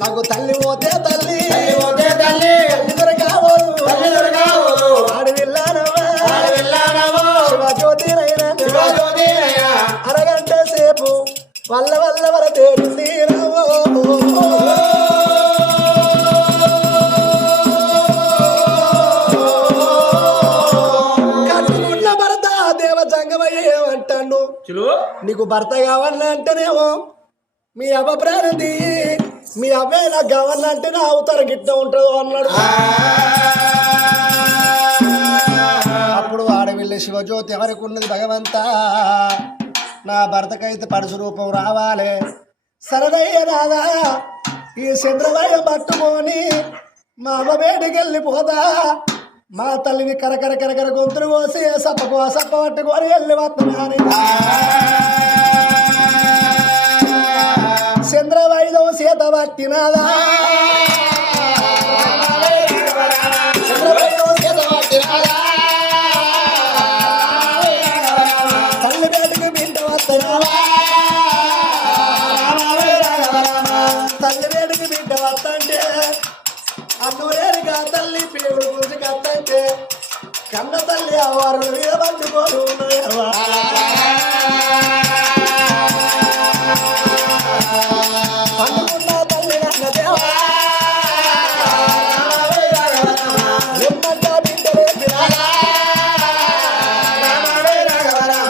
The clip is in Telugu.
నాకు తల్లి పోతే తల్లి తల్లి దొరకావోదు ఆడవిల్లానవా శివజ్యోతినైనా అరగంట సేపు వల్ల వల్ల తేలింది రావో కట్టుకున్న భర్త దేవ జంగమయ్యేమంటాడు నీకు భర్త కావాలని అంటేనేమో మీ అవ్వ ప్రాణది మీ అవ్వే నాకు కావాలంటే నా అవుతారు గిట్ట ఉంటుందో అన్నాడు. అప్పుడు ఆడవిల్లి శివజ్యోతి ఎవరికి ఉన్నది భగవంతా నా భర్తకైతే పరుసు రూపం రావాలి సరదయ్య రాదా ఈ చంద్రవయ్య పట్టుకొని మా అమ్మ వేడికి వెళ్ళిపోదా మా తల్లిని కరకర గొంతులు కోసి సప్ప పట్టుకొని వెళ్ళి వస్తున్నాను. చంద్రవైదవ సీత పట్టినాదా తల్లి వేడికి బిడ్డ వస్తున్నావా తల్లి వేడికి బిడ్డ వస్తంటే అన్నూరేరుగా తల్లి పేరు గురించి కత్తంటే కన్న తల్లి అవ్వారు మీద పండుకోను